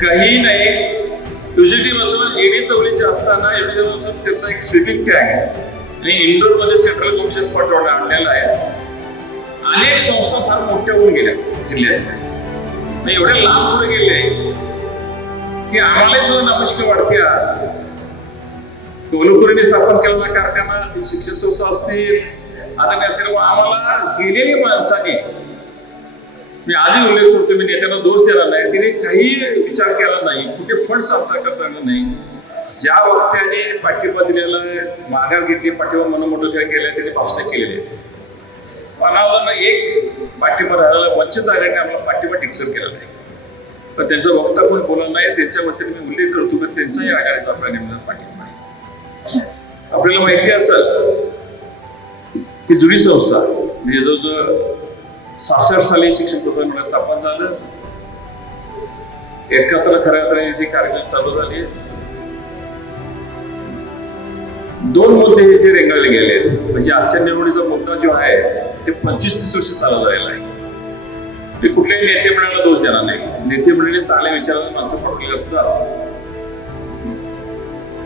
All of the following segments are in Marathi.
काही नाही. युजिटी पासून एडी चौलीचे असताना एडी पासून त्याचा एक स्विमिंग टँक आहे. आणि इंडोरमध्ये सेंट्रल तुमच्या स्पॉट आणलेला आहे. अनेक संस्था फार मोठ्या होऊन गेल्या जिल्ह्यात. म्हणजे एवढे लांब पुढे गेले की आम्हाला सुद्धा नमस्कार वाटत्या कोल्हापुरीने स्थापन केलेला कारखाना शिक्षण संस्था असतील. आता काय असेल आम्हाला गेलेली माणसाने मी आधी उल्लेख करतो मी नेत्यांना दोष दिला नाही. तिने काही विचार केला नाही कुठे फंड साजरा करता आला नाही. ज्या वक्त्याने पाठिंबा दिलेला माघार घेतली पाठिंबा मनोमोठं खेळ त्याने त्यांनी भाषण केलेले आहेत. एक पाठिंबा राहिलेला वंचित आल्याने आम्हाला पाठिंबा डिक्लेअर केला नाही पण त्यांचा वक्ता कोण बोलला नाही त्यांच्याबद्दल मी उल्लेख करतो की त्यांचाही आघाडीचा आपल्या नेमला पाठिंबा आहे. आपल्याला माहिती असेल की जुनी संस्था म्हणजे जवळजवळ सहासष्ट साली शिक्षण प्रसारण मंडळ स्थापन झालं एकाहत्तर खऱ्या अर्थाने कार्यक्रम चालू झाली. दोन मुद्दे हे जे रेंगाळले गेले म्हणजे आजच्या निवडणुकीचा मुद्दा जो आहे ते पंचवीस तीस वर्ष चालू झालेला आहे. ते कुठल्याही नेते मंडळाला दोष देणार नाही. नेते मंडळी चांगल्या विचाराने माणसं पडलेली असतात.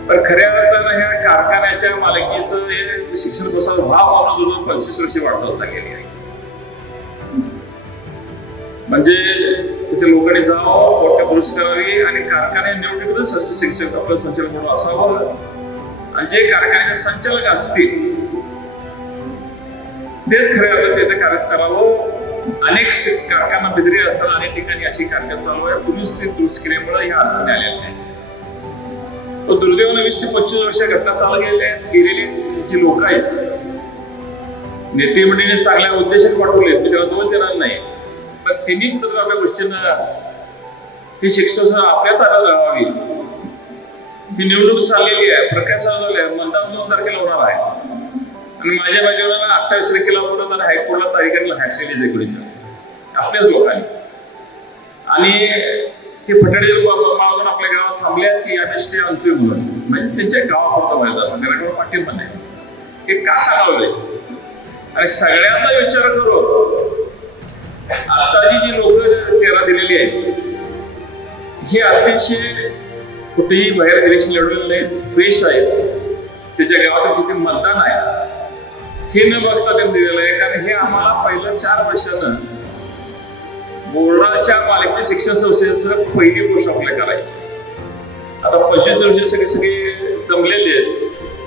पण खऱ्या अर्थानं ह्या कारखान्याच्या मालकीचं हे शिक्षण प्रसार भाव म्हणून पंचवीस वर्षी वाढवत चाललेली आहे. म्हणजे तिथे लोकांनी जावं मोठ्या करावी आणि कारखान्या निवडणुकीत शिक्षक आपलं संचालक म्हणून असावं. आणि जे कारखान्याचे संचालक असतील तेच खऱ्या अर्थात त्याचं कार्य करावं. अनेक कारखाना बिदरी असतात अनेक ठिकाणी अशी कारखाना चालू आहे दुरुस्ती दुष्क्रियेमुळे ह्या अडचणी आलेल्या आहेत. तो दुर्दैवानं वीस ते पंचवीस वर्ष घटना चालू गेलेल्या आहेत. गेलेली जी लोक आहेत नेते मंडळीने चांगल्या उद्देशाने पाठवले त्याला दोन देणार नाही पण त्यांनी कुठं आपल्या गोष्टींना ही शिक्षण आपल्या ताब्यात राहावी ही निवडणूक चाललेली आहे प्रकाश चालवली आहे मतदान दोन तारखेला होणार आहे. आणि माझ्या बाजूला अठ्ठावीस तारखेला परत आणि हायकोर्टला तारीखाला हॅक्सिडीज आहे कुणी आपल्याच लोकांनी. आणि ते फटाडे मागून आपल्या गावात थांबले आहेत की आम्ही स्टे आणतोय म्हणून. म्हणजे त्यांच्या गावापुरतं व्हायचं असं त्याला पाठिंबा नाही. हे का सांगावलंय? आणि सगळ्यांना विचार करून आताची जी लोक तेरा दिलेली आहेत हे अतिशय कुठेही बाहेर इलेक्शन लढवलेले नाहीत फ्रेश आहेत. त्याच्या गावात किती मतदान आहे हे न बघता त्यांनी दिलेलं आहे. कारण हे आम्हाला पहिल्या चार वर्षानं बोर्डाच्या मालकी शिक्षण संस्थेचं पहिली गोष्ट आपल्या करायची. आता पंचवीस वर्ष सगळे सगळे दमलेले आहेत.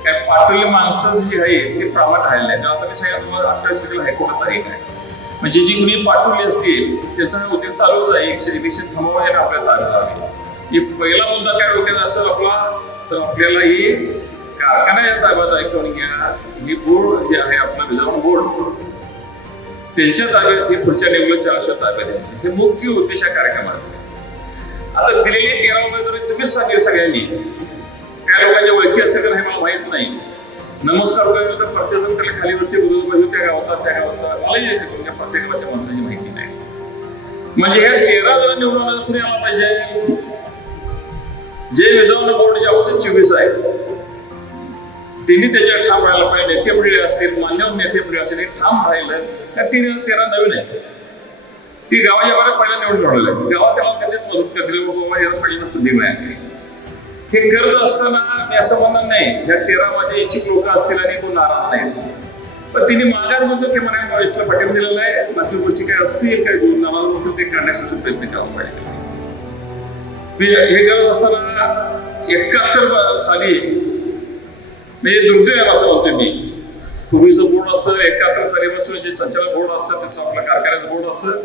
काय पाठवलेली माणसं जी आहे ते प्रामाण राहिले आहे आता मी सांगितलं अठ्ठावीस तारखेला हायकोर्टात तारीख आहे. म्हणजे जी मुली पाठवली असतील त्याचा उद्योग चालूच आहे. एकशे इलेक्शन थांबवा आहे ना आपल्या ताब्यात हे पहिला मुद्दा काय डोक्यात असेल आपला तर आपल्याला ही कारखान्याच्या ताब्यात ऐकून घ्या हे बोर्ड जे आहे आपलं विधान बोर्ड. त्यांच्या ताब्यात हे पुढच्या निवडणुकीच्या अशा ताब्यात यायचं. हे मुख्य उद्देश या कार्यक्रमाचा आता दिलेली तेरा उमेदवार तुम्हीच सांगेल सगळ्यांनी. काय लोकांच्या ओळखी असेल का हे मला माहीत नाही. नमस्कार करून तर प्रत्येक जण त्याला खाली वरती बघत बघू त्या गावाचा त्या गावाचा मलाही येते तुमच्या प्रत्येक गावाच्या माणसाची माहिती नाही. म्हणजे हे तेरा जण निवडून आलं कुणी आला पाहिजे? जे विधान बोर्डचे ऑफिसर चोवीस आहेत त्यांनी त्याच्या ठाम राहायला पाहिजे. नेते मंडळी असतील मान्यवर नेते मंडळी असतील ठाम राहिलं का तिने तेरा नवीन आहे ती गावाच्या बाहेर पहिल्या निवडून काढलेलं आहे गावात त्याला कधीच मदत करतील बाबा याला पहिल्यांदा संधी मिळाली हे करत असताना मी असं म्हणणार नाही या तेरा माझे इच्छुक लोक असतील आणि तो नाराज नाही. पण तिने माघार म्हणतो की मला वरिष्ठ पाठिंबा दिलेला आहे. बाकी गोष्टी काय असतील काय दोन नाराज ते काढण्यासाठी प्रयत्न करायला पाहिजे. मी हे करत असताना एकाहत्तर साली म्हणजे दुर्दैव असं म्हणतोय मी. पूर्वीचं बोर्ड असं एकाहत्तर सालीपासून जे संचालक बोर्ड असतं त्याचं आपलं कारखान्याचं बोर्ड असं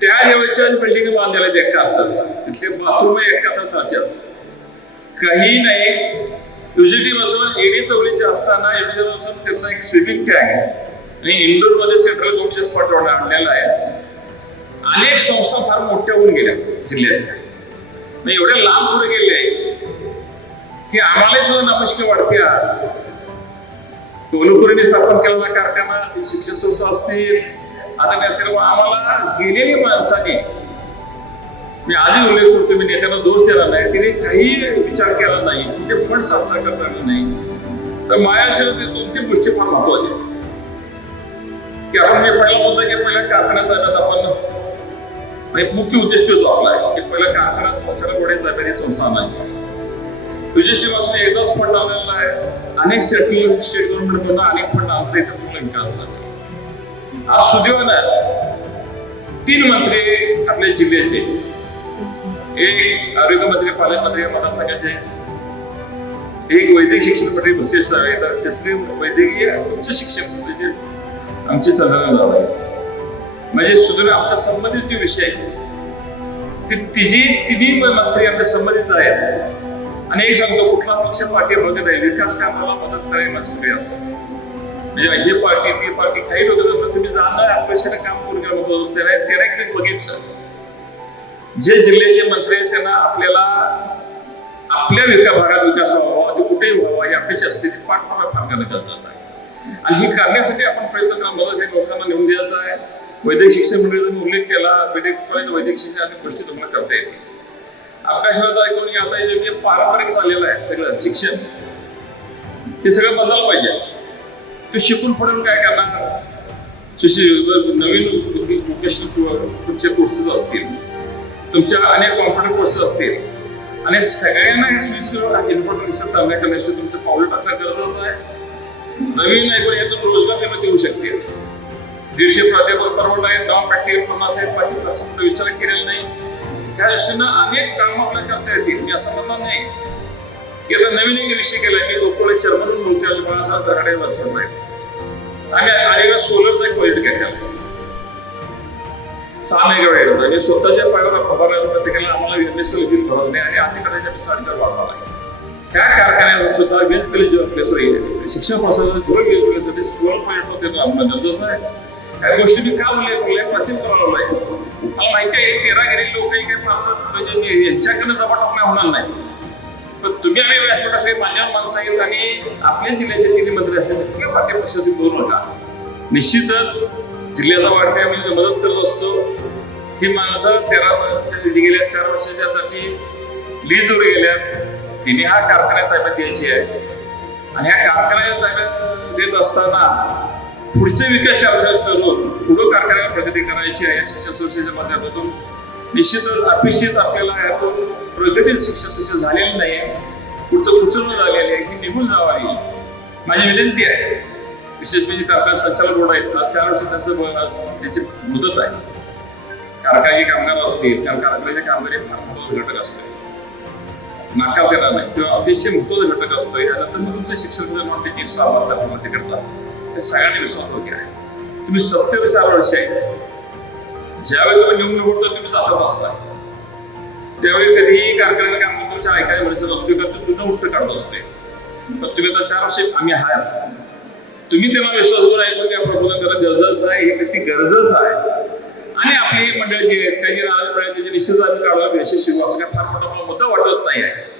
त्या लेवलच्या बिल्डिंग बांधलेल्या आहेत एकाहत्तर. तिथले बाथरूम एकाहत्तर सालच्याच काही नाही. युजीटी पासून एडी चौलीचे असताना एडी पासून त्याचा एक स्विमिंग टँक आहे. आणि इंदोरमध्ये सेंट्रल गव्हर्नमेंट स्पॉट आणलेला आहे. अनेक संस्था फार मोठ्या होऊन गेल्या जिल्ह्यात. म्हणजे एवढे लांब पुढे गेले की आम्हाला सुद्धा नमस्कार वाटत्या कोल्हापुरीने स्थापन केलेला कारखाना ती शिक्षण संस्था असतील. आता काय असेल आम्हाला गेलेली माणसाने मी आधी उल्लेख करतो मी नेत्यांना दोष दिला नाही. तिने काही विचार केला नाही तिथे फंड साजरा करता आले नाही. तर माझ्या दोन तीन गोष्टी फार महत्त्वाच्या की आपण मी पहिला मुद्दा की पहिल्या कारखान्यात जाण्यात आपण एक मुख्य उद्देश जो आपला आहे की पहिला कारखाना संचालक पुढे जाणारी संस्था आणायची विजयश्रीवासून एकदाच फंड आलेला आहे. अनेक सेटल स्टेट गव्हर्नमेंट अनेक फंड आणता येतात तुम्हाला विकासासाठी आज सुदैवानं तीन मंत्री आपल्या जिल्ह्याचे एक आरोग्यमंत्री पालकमंत्री मतदारसंघाचे एक वैद्यकीय शिक्षण मंत्री भुसे आहे तर तिसरी वैद्यकीय उच्च शिक्षण म्हणजे आमची आमचे चंद्रकांत दादा आहे म्हणजे सुदैव आमच्या संबंधित जे विषय आहे ते तिची तिन्ही मंत्री आमच्या संबंधित आहेत. आणि एक सांगतो कुठला पक्ष पाठी बघत आहे विकास कामाला मदत करायला सगळे असतात. म्हणजे हे पार्टी ती पार्टी काही डोक्यात तुम्ही जाणार आपल्याला काम पूर्ण करत असताना त्याला एक बघितलं. जे जिल्ह्याचे मंत्री आहेत त्यांना आपल्याला आपल्या विका भागात विकास व्हावा ते कुठेही व्हावा ही अपेक्षा असते ती पाठपुरावा फार करणं गरजेचं आहे. आणि हे करण्यासाठी आपण प्रयत्न करणार हे लोकांना नेऊन द्यायचं आहे. वैद्यकीय शिक्षण मंडळीचा मी उल्लेख केला मेडिकल कॉलेज वैद्यक शिक्षण अनेक गोष्टी तुम्हाला करता येतील. आकाशवाणीचा ऐकून आता हे जे पारंपरिक चाललेलं आहे सगळं शिक्षण ते सगळं बदलायला पाहिजे. ते शिकून पडून काय करणार? नवीन वोकेशनल तुमचे कोर्सेस असतील. तुमच्या अनेक कॉम्प्युटर कोर्सेस असतील. आणि सगळ्यांना हे सोयीस्कर इन्फॉर्मेशन चांगल्या करण्याची तुमचं पावलं टाकणं गरजेचं आहे. नवीन ऐकून यातून रोजगार निर्मिती देऊ शकते. दीडशे प्राध्यापक परवड आहेत दहा प्रॅक्टिकल पन्नास आहेत बाकी असं विचार केलेला नाही. त्या दृष्टीनं अनेक कामं आपल्याला करता येतील मी असं म्हणणार नाही. की आता नवीन एक विषय केला की लोकल चेअरमन डोक्याला बाळासाहेब दराडे वाचवत आहेत. आम्ही अनेक सोलरचा एक प्रोजेक्ट घेतला सहा मेगावाईटचा म्हणजे स्वतःच्या पायावर फवारण्या प्रत्येकाला आम्हाला इंडस्ट्रियल बिल भरत नाही आणि अतिकडाच्या साडेचार वाढवा नाही त्या कारखान्यावर सुद्धा वीज बिल जे आपल्या सोयी शिक्षण प्रसाराचं झुळ वीज बिलासाठी सोळा पॉईंट देणं आपलं गरजेचं आहे या गोष्टी मी का उल्लेख केले. प्रतिम करावं आहे. मला माहिती आहे तेरागिरी लोक काही काही म्हणजे यांच्याकडनं जमा टाकण्या होणार नाही. पण तुम्ही आम्ही व्यासपीठासाठी मान्यवर माणसं आहेत आणि आपल्या जिल्ह्याचे तिन्ही मंत्री असतील कुठल्या पाठ्यपक्षाचे बोलू नका. निश्चितच जिल्ह्याला वाटते आम्ही म्हणजे मदत करत असतो. ही माणसं तेरा वर्षाची गेल्या चार वर्षाच्यासाठी लीजवर गेल्यात तिने हा कारखान्यात ताब्यात द्यायची आहे. आणि ह्या कारखान्याच्या ताब्यात देत असताना पुढचे विकास करून पुढं कारखान्याला प्रगती करायची आहे. या शिक्षण संस्थेच्या माध्यमातून निश्चितच अपेक्षित आपल्याला यातून प्रगती शिक्षण संस्था झालेली नाही. पुढचं उचलून झालेली आहे. ही निघून जावावी. माझी विनंती आहे. विशेष म्हणजे कारखाना संचालक बोर्ड आहेत आज चार वर्ष त्यांचं त्याची मुदत आहे. कारखाने कामगार असतील कारण कारखान्याचे कामगार फार महत्त्वाचा घटक असतो नाकार देणार नाही किंवा अतिशय महत्त्वाचा घटक असतो यानंतर मग तुमचं शिक्षण त्याची स्टाफ असेल किंवा तिकडचा हे सगळ्यांनी विश्वास होते आहे तुम्ही सत्तर चार वर्ष आहे ज्यावेळी तुम्ही निवडून निवडतो तुम्ही जातात असता त्यावेळी कधीही कारखान्याला काम तुमच्या ऐकायला म्हणत असतो किंवा तो जुनं उठतं काढत असतोय. पण तुम्ही आता चार वर्ष आम्ही आहात. तुम्ही तेव्हा विश्वास करून ऐकून त्या प्रबोधन करणं गरजेचं आहे हे किती गरजेचं आहे. आणि आपली मंडळी जी आहेत काही त्याची निश्चित आम्ही काढायला यशस्वी असं काय फार मोठा मला मुद्दा वाटत नाही आहे.